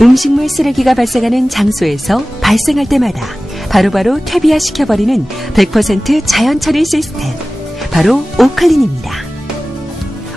음식물 쓰레기가 발생하는 장소에서 발생할 때마다 바로바로 퇴비화 시켜버리는 100% 자연 처리 시스템. 바로 오클린입니다.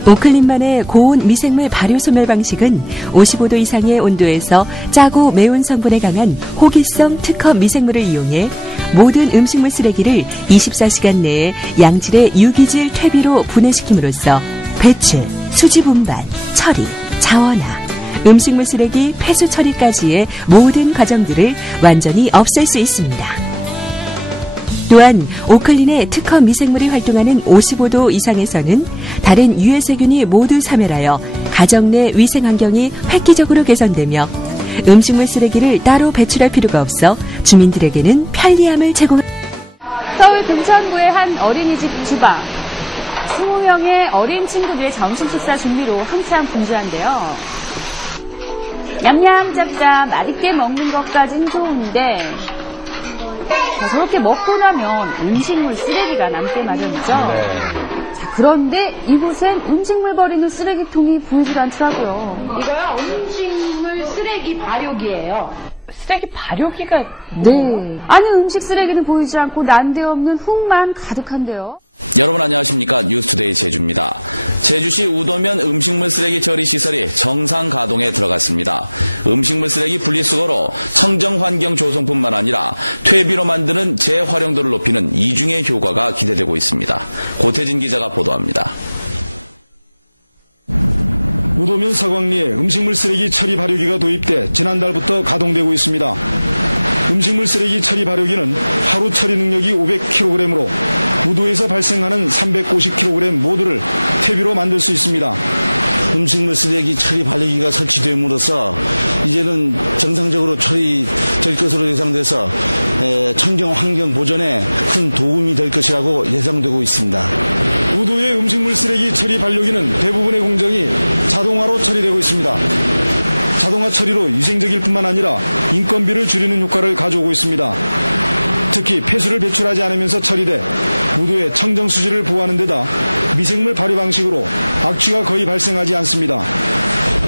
오클린만의 고온 미생물 발효 소멸 방식은 55도 이상의 온도에서 짜고 매운 성분에 강한 호기성 특허 미생물을 이용해 모든 음식물 쓰레기를 24시간 내에 양질의 유기질 퇴비로 분해시킴으로써 배출, 수지 분반, 처리, 자원화, 음식물 쓰레기 폐수 처리까지의 모든 과정들을 완전히 없앨 수 있습니다. 또한 오클린의 특허 미생물이 활동하는 55도 이상에서는 다른 유해 세균이 모두 사멸하여 가정 내 위생 환경이 획기적으로 개선되며 음식물 쓰레기를 따로 배출할 필요가 없어 주민들에게는 편리함을 제공. 서울 금천구의 한 어린이집 주방. 20명의 어린 친구들의 점심 식사 준비로 한참 분주한데요. 냠냠 짭짭 맛있게 먹는 것까진 좋은데 자, 저렇게 먹고 나면 음식물 쓰레기가 남게 마련이죠. 자, 그런데 이곳엔 음식물 버리는 쓰레기통이 보이질 않더라고요. 이거요 음식물 쓰레기 발효기예요. 쓰레기 발효기가 네. 아니 음식 쓰레기는 보이지 않고 난데없는 흙만 가득한데요. 여러분 안녕하십니까 뉴스투데이 제주입니다. 제주시 우도면 음식물 쓰레기 처리 시설이 정상 가동에 들어갔습니다. 음식물 쓰레기 분리수거로 청정 환경 조성뿐만 아니라 퇴비로 만드는 재활용도를 높이는 이중의 효과가 기대되고 있습니다. 고태진 기자가 보도합니다. 우도면 사광리에 음식물 쓰레기 처리 발효기가 도입돼 지난달부터 가동되고 있습니다. 음식물 쓰레기 처리 발효기는 하루 처리 능력이 500kg으로 무도에서 발생하는 350kg 모두를 퇴비로 만들 수 있습니다. 음식물 쓰레기 처리 발효기가 설치됨으로써 이제는 정상적으로 처리 될 것으로 예상돼서 청정 환경 보존에 큰 도움이 될 것이라고 예상되고 있습니다. 우도의 음식물 쓰레기 처리 발효기는 대부분의 공정이 자동화로 처리되고 있습니다. 자동화 처리로 위생적일 뿐만 아니라 인건비를 줄이는 효과를 가져오고 있습니다. 특히 폐수를 배출하지 않으면서 처리돼 무도의 청정 수질을 보호하는 데다 미생물 발효 방식으로 악취가 거의 발생하지 않습니다.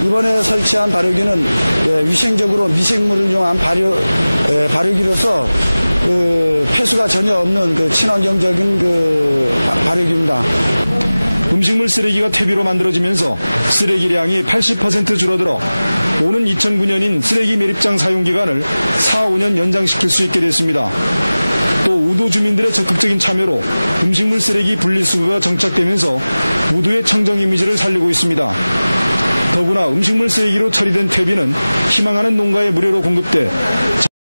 이번에 설치한 발효기는 예, 위생적으로 미생물을 이용한 발효, 예, 발효기로서 그 폐수가 전혀 없는 그 친환경적인 그 발효기입니다. 음식물 쓰레기가 퇴비로 만들어지면서 쓰레기량이 80% 줄어들어 오는 2009년인 쓰레기 매립장 사용 기간을 4, 5년 연장시킬 수 있게 됐습니다. 또 우도 주민들의 적극적인 참여로 음식물 쓰레기 분리수거가 정착되면서 우도의 청정 이미지를 살리고 있습니다. 더구나 음식물 쓰레기로 처리된 퇴비는 희망하는 농가에 무료로 공급돼